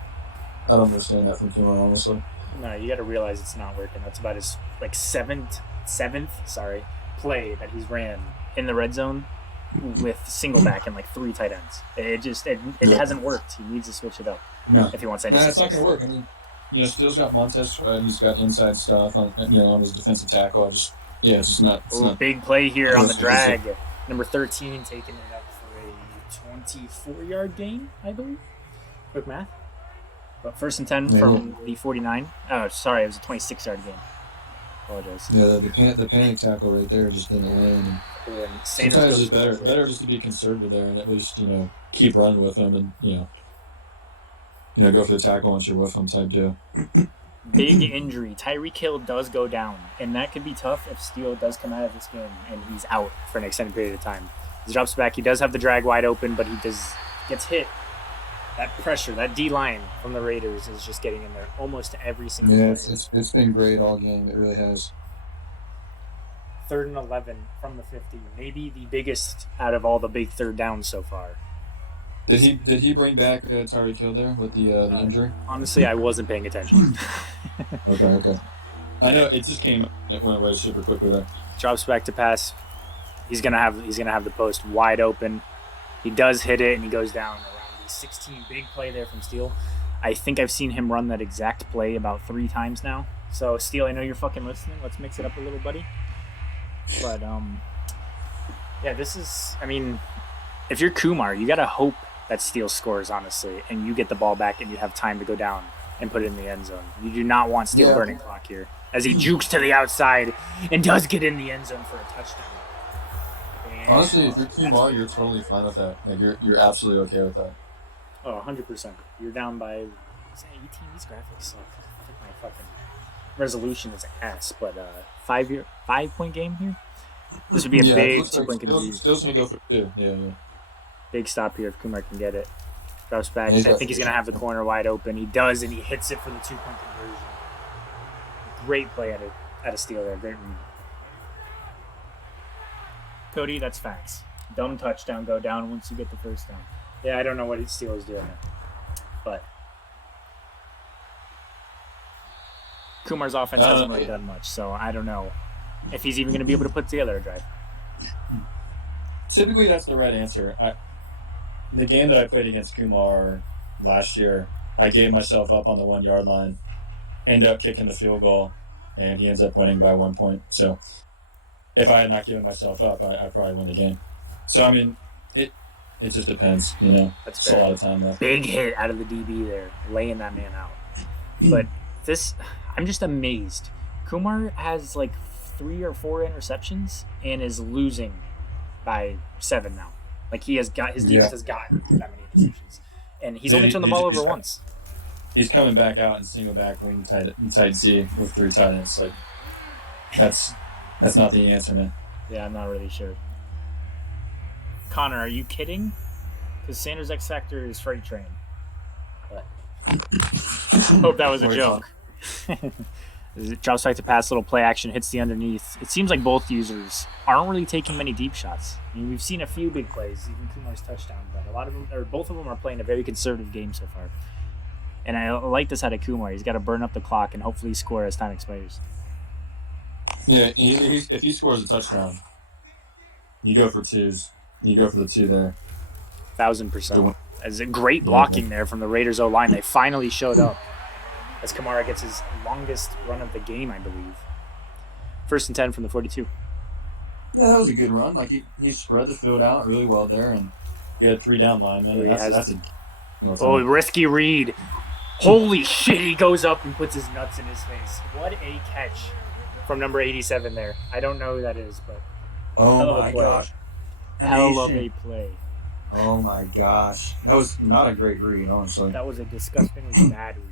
understand that from Kamara, honestly. No, you got to realize it's not working. That's about his like seventh play that he's ran in the red zone with single back and like 3 tight ends. It hasn't worked. He needs to switch it up if he wants any. No, it's not going to work. I mean, you know, Steele's got Montez Sweat. He's got inside stuff on his defensive tackle. It's just not. It's not big play here on the drag. Number 13 taking it up for a 24-yard gain, I believe. Quick math. But 1st and 10 from the 49. Oh, sorry, it was a 26-yard gain. Apologize. Yeah, the panic tackle right there just didn't land. And sometimes it's better just to be conservative there and at least keep running with him and go for the tackle once you're with him type deal. Big injury. Tyreek Hill does go down, and that could be tough if Steele does come out of this game and he's out for an extended period of time. He drops back. He does have the drag wide open, but he gets hit. That pressure, that D-line from the Raiders is just getting in there almost every single play. It's been great all game. It really has. 3rd and 11 from the 50. Maybe the biggest out of all the big third downs so far. Did he bring back Tyreek Hill there with the injury? Honestly, I wasn't paying attention. Okay. I know it just came. It went away super quickly there. Drops back to pass. He's gonna have the post wide open. He does hit it and he goes down around the 16. Big play there from Steele. I think I've seen him run that exact play about 3 times now. So Steele, I know you're fucking listening. Let's mix it up a little, buddy. But yeah, this is. I mean, if you're Kumar, you gotta hope that Steele scores, honestly, and you get the ball back and you have time to go down and put it in the end zone. You do not want Steele burning clock here, as he jukes to the outside and does get in the end zone for a touchdown. And honestly, if you're Kumar, you're totally fine with that. Like you're absolutely okay with that. Oh, 100%. You're down by 18. These graphics suck. I think my fucking resolution is ass, but 5-point game here. This would be a big 2-point confusion. Steele's gonna go for 2. Yeah. Big stop here if Kumar can get it. Drops back. I think he's going to have the corner wide open. He does, and he hits it for the 2-point conversion. Great play at a Steele there. Great read. Cody, that's facts. Dumb touchdown, go down once you get the first down. Yeah, I don't know what Steele is doing there. But Kumar's offense hasn't really done much, so I don't know if he's even going to be able to put together a drive. Typically, that's the right answer. The game that I played against Kumar last year, I gave myself up on the 1-yard line, end up kicking the field goal, and he ends up winning by 1 point. So if I had not given myself up, I probably win the game. So, I mean, it just depends, That's it's a lot of time left. Big hit out of the DB there, laying that man out. But I'm just amazed. Kumar has like 3 or 4 interceptions and is losing by 7 now. Like his defense has gotten that many interceptions, and he's only turned the ball over once. He's coming back out in single back wing tight Z with 3 tight ends. Like that's not the answer, man. Yeah, I'm not really sure. Connor, are you kidding? Because Sanders X Factor is freight train. But hope that was a joke. It drops back to pass, little play action, hits the underneath. It seems like both users aren't really taking many deep shots. I mean, we've seen a few big plays, even Kumar's touchdown, but a lot of them, or both of them, are playing a very conservative game so far. And I like this out of Kumar. He's got to burn up the clock and hopefully score as time expires. Yeah, if he scores a touchdown, you go for 2s. You go for the 2 there. 1,000%. As a great blocking there from the Raiders O-line. They finally showed up as Kamara gets his longest run of the game, I believe. 1st and 10 from the 42. Yeah, that was a good run. Like he spread the field out really well there, and he had 3 down linemen. Risky read. Holy shit! He goes up and puts his nuts in his face. What a catch from number 87 there. I don't know who that is, but oh my gosh, hell of a play. Oh my gosh, that was not a great read, honestly. That was a disgustingly bad read.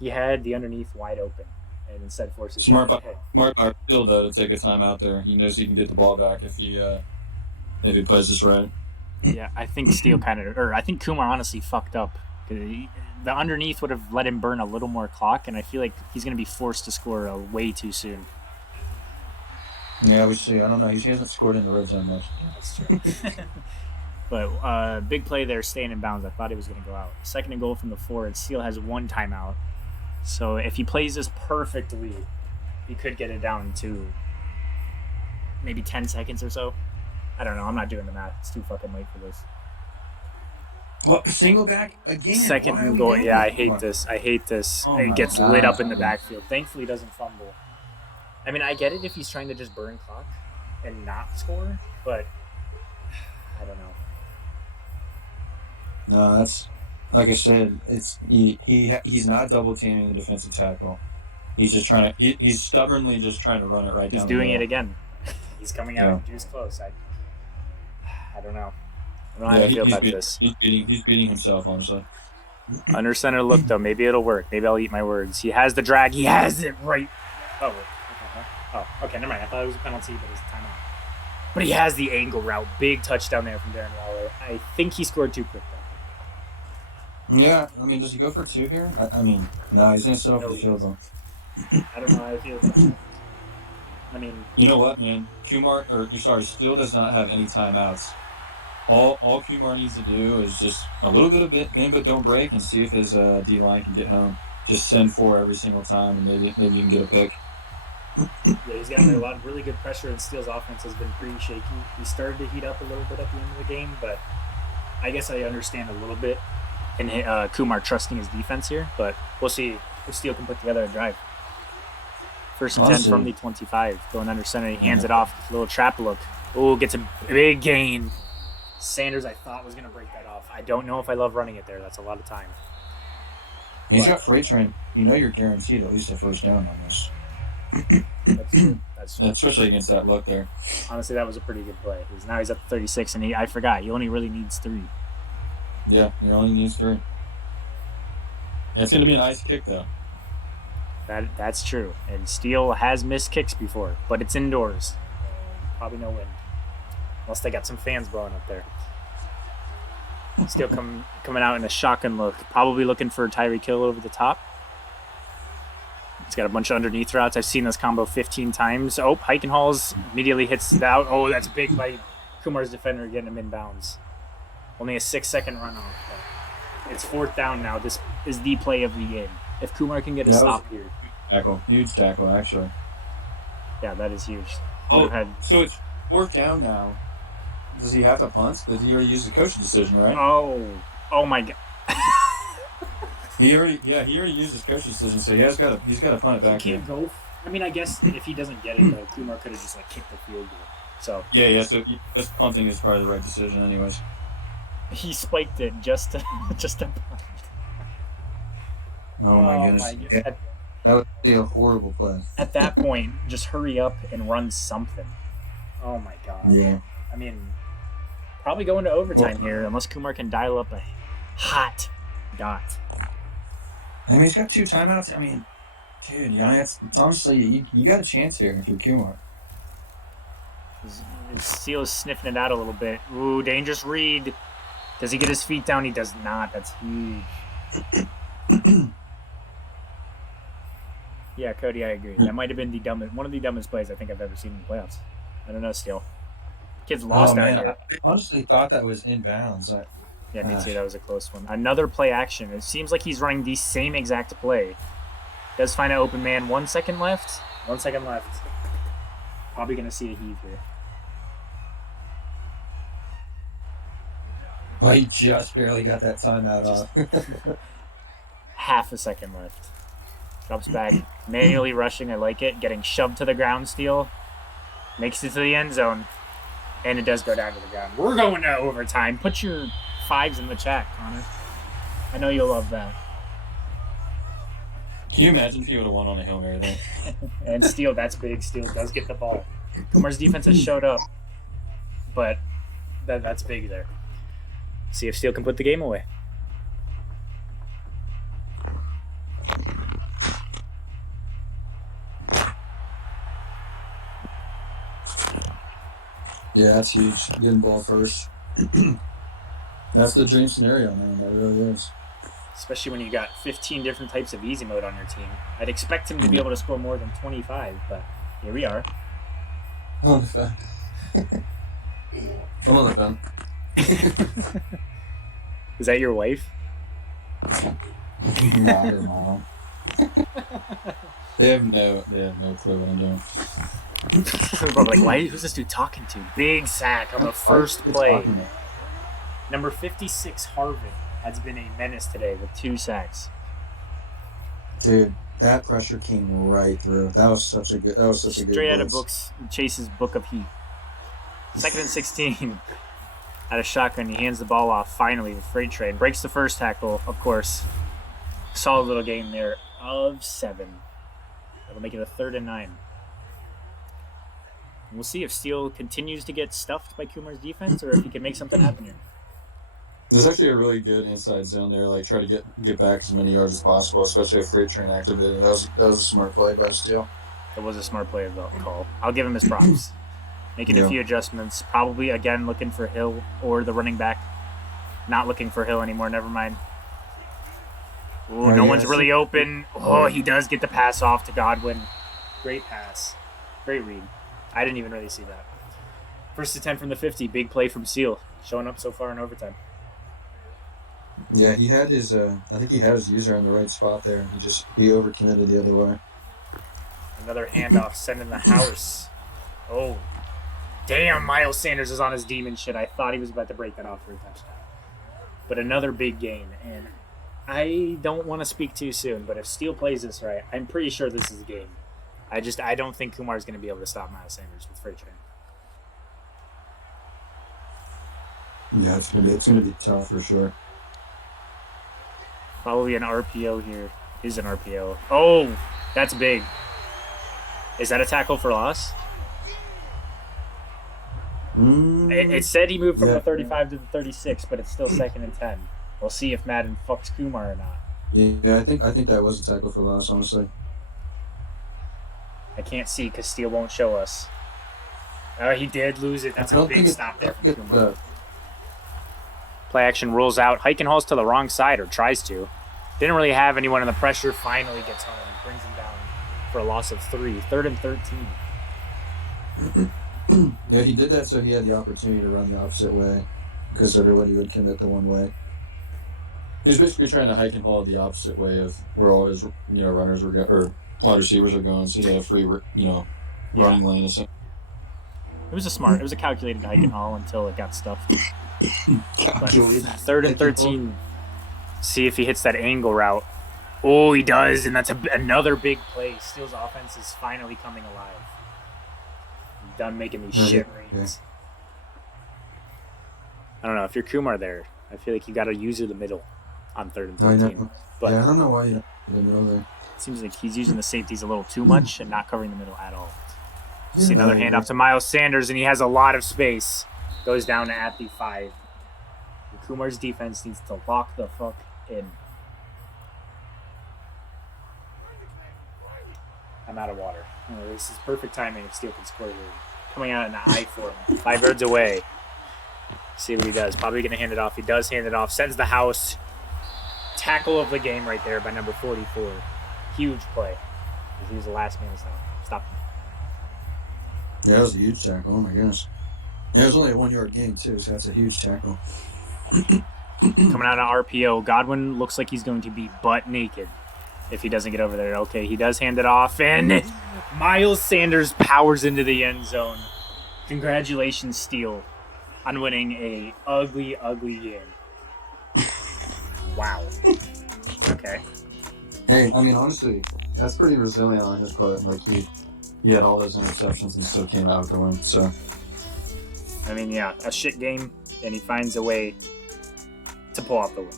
He had the underneath wide open. and instead forces Smart him by to hit. smart by Steele though to take a time out there. He knows he can get the ball back if he plays this right. Yeah, I think Steele I think Kumar honestly fucked up. The underneath would have let him burn a little more clock, and I feel like he's going to be forced to score way too soon. Yeah, we see. I don't know. He hasn't scored in the red zone much. That's true. But big play there, staying in bounds. I thought he was going to go out. Second and goal from the 4, and Steele has 1 timeout. So if he plays this perfectly, he could get it down to maybe 10 seconds or so. I don't know. I'm not doing the math. It's too fucking late for this. What, single back again? Second and goal. Yeah, I hate this. Oh it my gets God. lit up in the backfield. Thankfully, he doesn't fumble. I mean, I get it if he's trying to just burn clock and not score, but I don't know. No, that's like I said. It's he's not double teaming the defensive tackle. He's just trying to. He's stubbornly just trying to run it right He's down. doing the it middle. again. He's coming out Yeah. juice close. I don't know. I don't know how I feel about this. He's beating himself, honestly. Under center look, though. Maybe it'll work. Maybe I'll eat my words. He has the drag. He has it right. Oh, okay, never mind. I thought it was a penalty, but it was a timeout. But he has the angle route. Big touchdown there from Darren Waller. I think he scored too quick, though. Yeah, I mean, does he go for 2 here? I mean, no, he's going to sit off No, the he field though. I don't know how I feel about that. I mean, You know what, man? Steele does not have any timeouts. All Kumar needs to do is just a little bit of bend but don't break and see if his D line can get home. Just send 4 every single time and maybe you can get a pick. yeah, he's gotten a lot of really good pressure, and Steele's offense has been pretty shaky. He started to heat up a little bit at the end of the game, but I guess I understand a little bit in Kumar trusting his defense here, but we'll see if Steele can put together a drive. First and 10 Honestly. from the 25, going under center. He hands it off, little trap look. Oh, gets a big gain. Sanders, I thought, was going to break that off. I don't know if I love running it there. That's a lot of time. He's got freight train. You know you're guaranteed at least a first down on this. That's true. That's true. Especially against that look there. Honestly, that was a pretty good play. Now he's up to 36, and I forgot. He only really needs 3. Yeah, he only needs 3. It's going to be an ice kick, though. That's true. And Steele has missed kicks before, but it's indoors. Probably no wind. Unless they got some fans blowing up there. Steele coming out in a shotgun look. Probably looking for Tyreek Hill over the top. He's got a bunch of underneath routes. I've seen this combo 15 times. Oh, Heikenhals immediately hits it out. Oh, that's big by Kumar's defender getting him inbounds. Only a 6-second runoff. It's 4th down now. This is the play of the game. If Kumar can get a stop here. Huge tackle, actually. Yeah, that is huge. So it's 4th down now. Does he have to punt? Did he already use the coach's decision, right? Oh my God. He already used his coach's decision, so he's got to punt it back. He can't go. I mean, I guess if he doesn't get it, though, Kumar could have just kicked the field goal. So Yeah. So this punting is probably the right decision, anyways. he spiked it just to punt. Oh my goodness. Yeah, that would be a horrible play. At that point, just hurry up and run something. Oh my God. Yeah. I mean, probably going to overtime here unless Kumar can dial up a hot dot. I mean, he's got 2 timeouts. I mean, dude, it's honestly, you got a chance here if you're Kumar. Steele is sniffing it out a little bit. Ooh, dangerous read. Does he get his feet down? He does not. That's huge. Yeah, Cody, I agree. That might have been one of the dumbest plays I think I've ever seen in the playoffs. I don't know, Steele. Kid's lost out here. I honestly thought that was inbounds. Yeah, me too. That was a close one. Another play action. It seems like he's running the same exact play. Does find an open man. 1 second left. 1 second left. Probably going to see a heave here. Well, he just barely got that timeout off. Half a second left. Drops back. Manually rushing. I like it. Getting shoved to the ground, Steele. Makes it to the end zone. And it does go down to the ground. We're going to overtime. Put your 5s in the chat, Connor. I know you'll love that. Can you imagine if he would have won on a Hail Mary there? And Steele, that's big. Steele does get the ball. Kumar's defense has showed up. But that's big there. See if Steele can put the game away. Yeah, that's huge. Getting ball first. That's the dream scenario, man. That really is. Especially when you got 15 different types of easy mode on your team. I'd expect him to be able to score more than 25, but here we are. I'm on the fence. I'm on the fence. Is that your wife? Nah, her mom. They have no clue what I'm doing. Probably like, who's this dude talking to? Big sack on the first play. Number 56, Harvin, has been a menace today with 2 sacks. Dude, that pressure came right through. That was such a good Straight out of blitz. Chase's Book of Heat. 2nd and 16. Out of shotgun, he hands the ball off finally with Freight Train. Breaks the first tackle, of course. Solid little gain there of 7. That'll make it a 3rd and 9. We'll see if Steele continues to get stuffed by Kumar's defense or if he can make something happen here. There's actually a really good inside zone there. Like, try to get back as many yards as possible, especially if Freight Train activated. That was a smart play by Steele. It was a smart play of the call. I'll give him his props. Making a few adjustments. Probably, again, looking for Hill or the running back. Not looking for Hill anymore. Never mind. Ooh, no one's really open. Oh, he does get the pass off to Godwin. Great pass. Great read. I didn't even really see that. 1st and 10 from the 50. Big play from Seal. Showing up so far in overtime. Yeah, he had his. I think he had his user in the right spot there. He overcommitted the other way. Another handoff sent in the house. Oh, damn! Miles Sanders is on his demon shit. I thought he was about to break that off for a touchdown. But another big gain, and I don't want to speak too soon. But if Steele plays this right, I'm pretty sure this is a game. I don't think Kumar's going to be able to stop Miles Sanders with Freight Train. Yeah, it's gonna be tough for sure. Probably an RPO here. Is an RPO. Oh, that's big. Is that a tackle for loss? It said he moved from the 35 to the 36, but it's still 2nd and 10. We'll see if Madden fucks Kumar or not. Yeah, I think that was a tackle for loss, honestly. I can't see because Steele won't show us. He did lose it. That's a big stop there from Kumar. Play action rolls out. Heichenholz to the wrong side, or tries to. Didn't really have anyone in the pressure. Finally gets home. Brings him down for a loss of 3. 3rd and 13. Yeah, he did that so he had the opportunity to run the opposite way because everybody would commit the one way. He was basically trying to hike and haul the opposite way of where all his runners were or wide receivers are going, so he had a free running lane. It was a calculated hike and haul until it got stuffed. But 3rd and 13. See if he hits that angle route. Oh, he does, and that's another big play. Steele's offense is finally coming alive. I'm done making these shit reads. I don't know if you're Kumar there. I feel like you got to use the middle on 3rd and 13. But I don't know why you don't the middle there. It seems like he's using the safeties a little too much and not covering the middle at all. See another handoff to Miles Sanders, and he has a lot of space. Goes down at the 5. Kumar's defense needs to lock the fuck in. I'm out of water. Oh, this is perfect timing if Steele can score here. Coming out in an eye for him. 5 yards away. See what he does. Probably going to hand it off. He does hand it off. Sends the house. Tackle of the game right there by number 44. Huge play. He was the last man to stop him. Yeah, that was a huge tackle. Oh, my goodness. Yeah, it was only a 1 yard gain, too, so that's a huge tackle. Coming out of RPO, Godwin looks like he's going to be butt naked if he doesn't get over there. Okay, he does hand it off, and Miles Sanders powers into the end zone. Congratulations, Steele, on winning a ugly, ugly game. Wow. Okay. Hey, I mean, honestly, that's pretty resilient on his part. Like, he had all those interceptions and still came out with the win, so. I mean, yeah, a shit game, and he finds a way to pull off the win.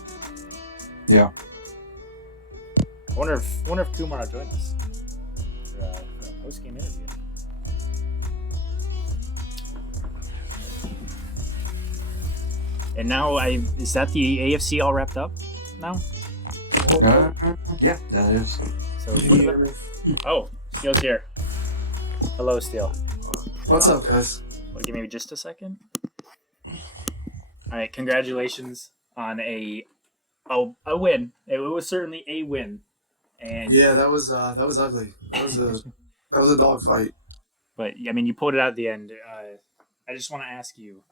Yeah. I wonder if Kumar will join us for a post-game interview. And now, is that the AFC all wrapped up now? Yeah, that is. So oh, Steele's here. Hello, Steele. What's up, guys? Give me just a second. All right, congratulations on a win. It was certainly a win, and Yeah, that was ugly. That was a dogfight. but I mean, you pulled it out at the end. I just want to ask you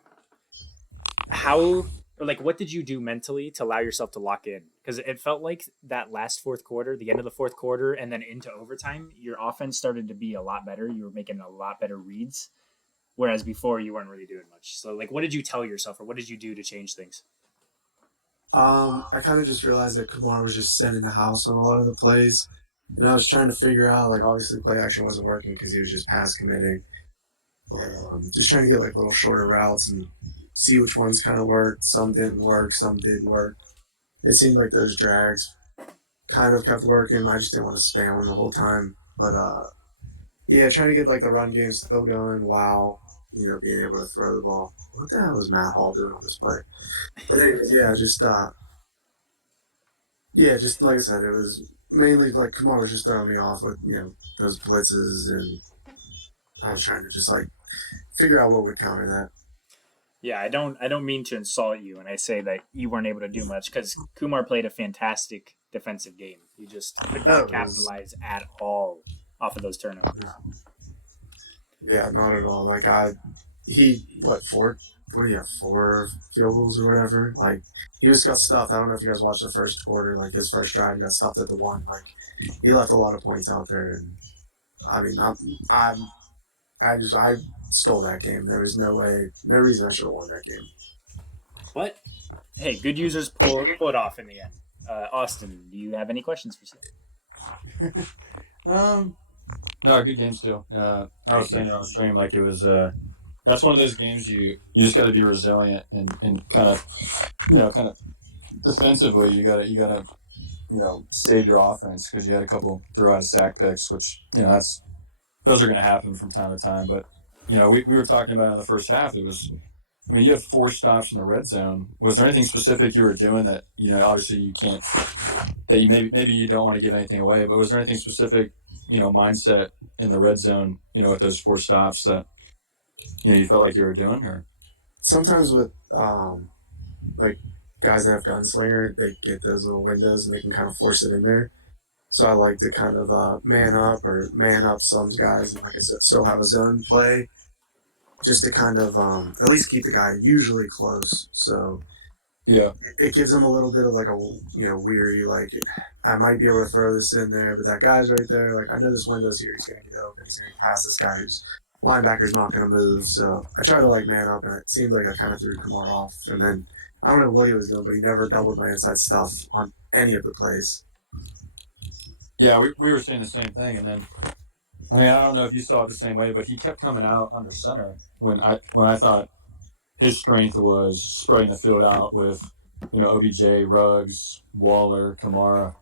how or like what did you do mentally to allow yourself to lock in? Because it felt like that last fourth quarter, the end of the fourth quarter, and then into overtime, your offense started to be a lot better. You were making a lot better reads, whereas before you weren't really doing much. So, like, what did you tell yourself, or what did you do to change things? I kind of just realized that Kumar was just sending the house on a lot of the plays, and I was trying to figure out, like, obviously play action wasn't working because he was just pass committing. Just trying to get like little shorter routes and see which ones kind of worked. Some didn't work, some did work. It seemed like those drags kind of kept working. I just didn't want to spam them the whole time. But yeah, trying to get like the run game still going while being able to throw the ball. What the hell is Matt Hall doing on this play? But anyways, just like I said, it was mainly like Kumar was just throwing me off with those blitzes, and I was trying to just like figure out what would counter that. Yeah, I don't mean to insult you when I say that you weren't able to do much because Kumar played a fantastic defensive game. You just could not capitalize at all off of those turnovers. Yeah, not at all. Like what do you have, 4 field goals or whatever? Like he just got stuffed. I don't know if you guys watched the first quarter. Like his first drive, he got stuffed at the 1. Like he left a lot of points out there, and I mean, I stole that game. There was no reason I should have won that game. But hey, good users pull it off in the end. Austin, do you have any questions for Sid? No, good game still. I was saying on the stream, like it was. That's one of those games you just got to be resilient and kind of defensively. You gotta save your offense because you had a couple throw out of sack picks, which those are going to happen from time to time. But we were talking about in the first half. It was. I mean, you have 4 stops in the red zone. Was there anything specific you were doing that obviously you can't, that you maybe you don't want to give anything away, but was there anything specific, mindset in the red zone, with those 4 stops that you felt like you were doing? Or sometimes with like guys that have gunslinger, they get those little windows and they can kind of force it in there. So I like to kind of man up some guys and, like I said, still have a zone play just to kind of at least keep the guy usually close. So yeah, it gives them a little bit of like a weary, like I might be able to throw this in there, but that guy's right there. Like I know this window's here. He's gonna get open. He's gonna pass this guy who's linebacker's not gonna move. So I try to like man up, and it seemed like I kind of threw Kumar off. And then I don't know what he was doing, but he never doubled my inside stuff on any of the plays. Yeah, we were saying the same thing, and then I mean I don't know if you saw it the same way, but he kept coming out under center when I thought his strength was spreading the field out with OBJ, Ruggs, Waller, Kamara,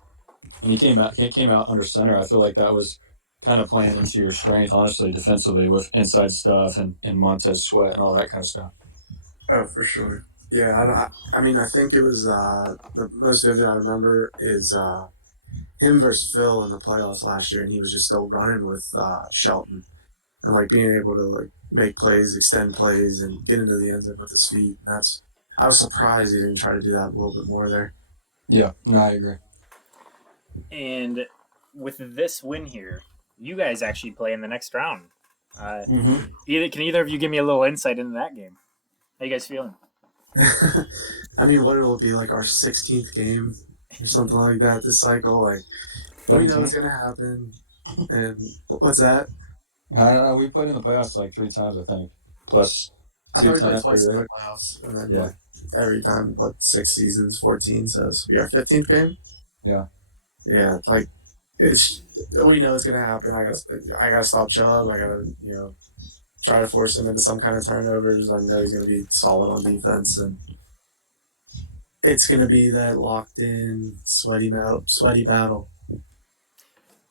and he came out under center. I feel like that was kind of playing into your strength, honestly, defensively with inside stuff and Montez Sweat and all that kind of stuff. Oh, for sure. Yeah, I mean, I think it was the most vivid I remember is him versus Phil in the playoffs last year, and he was just still running with Shelton and like being able to like make plays, extend plays, and get into the end zone with his feet. I was surprised he didn't try to do that a little bit more there. Yeah, no, I agree. And with this win here, you guys actually play in the next round. Can either of you give me a little insight into that game? How you guys feeling? I mean, what it'll be like our 16th game or something like that this cycle. Like, we know it's gonna happen. And what's that? I don't know. We played in the playoffs like 3 times, I think. Plus I 2 thought we played times. twice in the playoffs, and then Yeah. every time, 6 seasons, 14. So this will be our 15th game. Yeah. Yeah, like we know it's gonna happen. I gotta stop Chubb. I gotta try to force him into some kind of turnovers. I know he's gonna be solid on defense, and it's gonna be that locked in sweaty battle.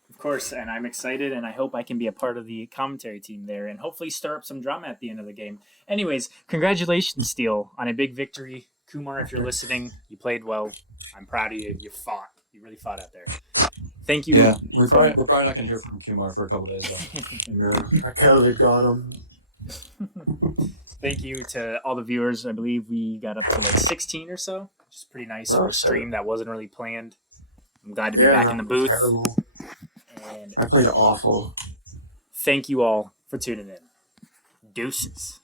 Of course, and I'm excited, and I hope I can be a part of the commentary team there and hopefully stir up some drama at the end of the game. Anyways, congratulations, Steele, on a big victory. Kumar, if you're listening, you played well. I'm proud of you. You fought. You really fought out there. Thank you. Yeah, we're probably not going to hear from Kumar for a couple days, though. No, COVID got him. Thank you to all the viewers. I believe we got up to like 16 or so, which is pretty nice for Oh, a stream that wasn't really planned. I'm glad to be Yeah, back in the booth. terrible. And I played awful. thank you all for tuning in. Deuces.